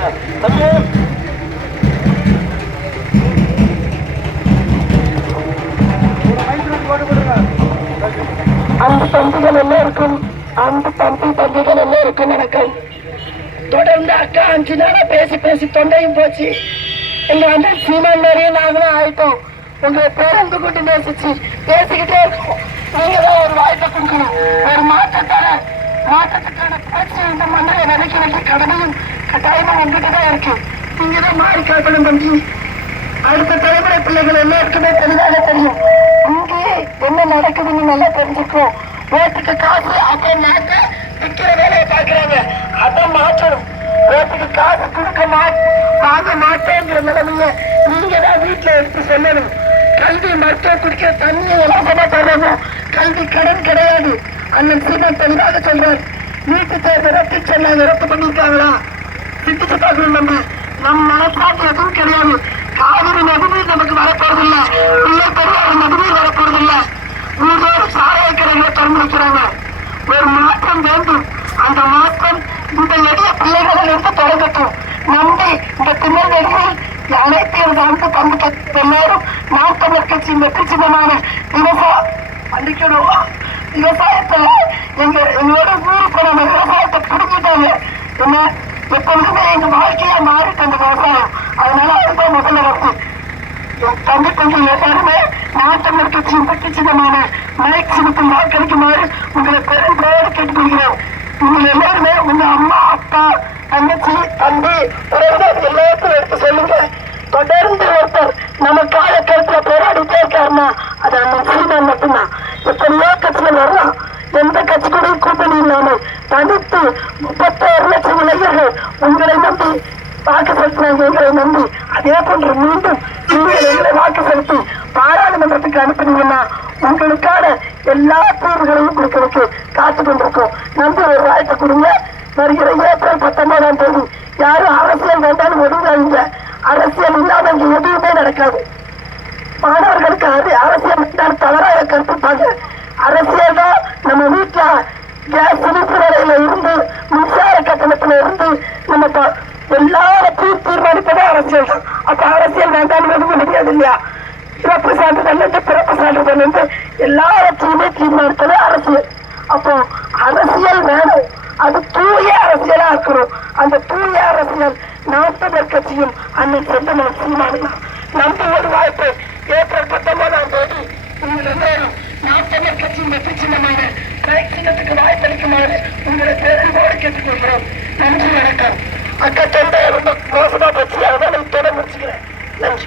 அந்த தம்பி அன்பு தம்பிகள் எல்லாருக்கும் அன்பு தம்பி தம்பிகள் எல்லாருக்கும் வணக்கம். தொடர்ந்து அக்கா அஞ்சு நாளா பேசி பேசி தொண்டையும் போச்சு. எங்க அண்ணன் சீமான் மாதிரியே நாங்களும் ஆயிட்டோம். உங்களை பேரன்பு கொண்டு நேசிச்சு பேசிக்கிட்டே இருக்கோம். நீங்க தான் ஒரு வாய்ப்பை கொடுக்கணும். ஒரு மாற்றத்தான மாற்றத்துக்கான புரட்சி இந்த மண்ணை விலைக்கு வைக்க கடமையும் கட்டாயமா உங்ககிட்ட தான் இருக்கு. நீங்க தான் மாறி காட்டணும் தம்பி. அடுத்த தலைமுறை பிள்ளைகள் எல்லாருக்குமே தெளிவாக தெரியும். இங்கே என்ன நடக்குதுன்னு நல்லா தெரிஞ்சுக்கும் ஓட்டுக்கு காசு அப்படின்னாக்க விற்கிற வேலையை பார்க்கறாங்க. அதை மாற்றணும். ஓட்டுக்கு காசு கொடுக்க வாங்க மாட்டேங்கிற நிலைமையில நீங்க தான் வீட்டுல எடுத்து சொல்லணும். கல்வி மட்டும் குடிக்கிற தண்ணியை இலவசமா தரணும். கல்வி கடன் கிடையாது. அண்ணன் சீமன் தெளிவாக சொல்றார். வீட்டு தேர்தல் ரத்து சொன்னாங்க ரத்து பண்ணிருக்காங்களா சிந்திச்சு நம்பி நம்ம மனசாட்சி எதுவும் கிடையாது. காவிரி நதிநீர் நமக்கு வரப்போறதில்ல. இல்லை பெரியாறு நதிநீர் வரப்போறதில்ல. ஊரோடு சாராய கடைகளை திறந்து வைக்கிறாங்க ஒரு மாற்றம் வேண்டும். அந்த மாற்றம் இந்த எளிய பிள்ளைகளிலிருந்து தொடங்கட்டும். நம்பி இந்த திருநெல்வேலியில் அனைத்து வந்து பங்கு எல்லாரும் நாம் தமிழ் கட்சியின் வெற்றி சின்னமான விவசாய மன்னிக்கணும் விவசாயத்துல எங்க எங்களோட ஊருக்கு நம்ம விவசாயத்தை பிடிக்கிட்டாங்க என்ன எப்பொழுதுமே எங்க வாழ்க்கையா மாறிட்டு அந்த விவசாயம் அதனால அதுதான் முதல்ல வந்து என் தம்பி தம்பி எல்லாருமே நாட்டமர் கட்சியின் பற்றி சின்னமான மயக் சின்னத்தில் வாக்களிக்குமாறு உங்களை பெரும் பெயர் கேட்டுக்கொள்கிறேன். நீங்கள் எல்லாருமே உங்க அம்மா அப்பா தங்கச்சி தம்பி உறவினர் எல்லாருக்கும் எடுத்து சொல்லுங்க தொடர்ந்து ஒருத்தர் தனித்து முப்பத்தாறு லட்சம் இளைஞர்கள் உங்களை நம்பி வாக்கு செலுத்தினாங்க எங்களை நம்பி. அதே போன்று மீண்டும் நீங்கள் எங்களை வாக்கு செலுத்தி பாராளுமன்றத்துக்கு அனுப்புனீங்கன்னா உங்களுக்கான எல்லா தீர்வுகளையும் கொடுக்கறதுக்கு காத்து கொண்டிருக்கோம். நம்பி ஒரு வாய்ப்பு கொடுங்க. வருகிற ஏப்ரல் பத்தொன்பதாம் தேதி யாரும் அரசியல் வேண்டாலும் ஒதுங்காதீங்க. அரசியல் இல்லாம இங்க எதுவுமே நடக்காது. மாணவர்களுக்கு அது அரசியல் தவறாக கற்பிப்பாங்க அரசியல் தான் நம்ம வீட்டுல கேஸ் இருந்து மின்சார கட்டணத்துல இருந்து நம்ம எல்லாத்தையும் தீர்மானிப்பதே அரசியல் தான். அப்ப அரசியல் வேண்டாம்னு எதுவும் முடியாது இல்லையா? பிறப்பு சான்றிதழ் இருந்து பிறப்பு சான்றிதழ் இருந்து எல்லாவற்றையுமே தீர்மானிப்பதே அரசியல். அப்போ அரசியல் வேணும். அது தூய அரசியலா இருக்கணும். அந்த தூய அரசியல் நாட்டவர் கட்சியும் அன்னை நம்ம சீமானுதான் நம்ப ஒரு வாய்ப்பு ஏப்ரல் பத்தொன்பதாம் தேதி நீங்கள் கட்சியின் வெற்றி சின்னமா வாய்ப்பளிக்குமாறு உங்களை நன்றி வணக்கம். அக்கா தொண்டை ரொம்ப மோசமா போச்சு. அதான் நான் தொட முடிச்சுக்கிறேன். நன்றி.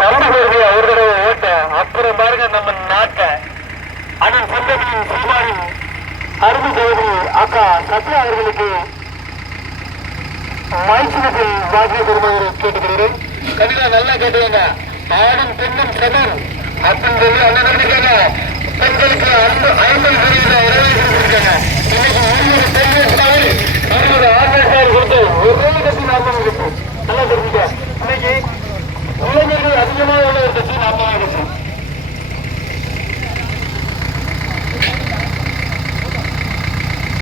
நம்புகிறது ஒரு தடவை ஓட்ட. அப்புறம் பாருங்க நம்ம நாட்டை. அண்ணன் சொந்தமின் சீமானின் அருமை சகோதரி அக்கா சத்யா அவர்களுக்கு மைசினத்தில் வாக்கிய பெருமாறு கேட்டுக்கிறேன் கவிதா நல்லா கேட்டுக்கங்க. ஆணும் பெண்ணும் சமம். அப்படின்னு சொல்லி அவங்க கட்டிருக்காங்க பெண்களுக்கு ஐம்பது ஐம்பது சதவீத இடஒதுக்கீடு கொடுத்தாங்க இன்னைக்கு ஒவ்வொரு பெண்களுக்கு அவங்களோட ஆன்லைன் சார் கொடுத்து ஒரே கட்சி நாற்பது கொடுத்து நல்லா தெரிஞ்சுக்க. அதிகமாக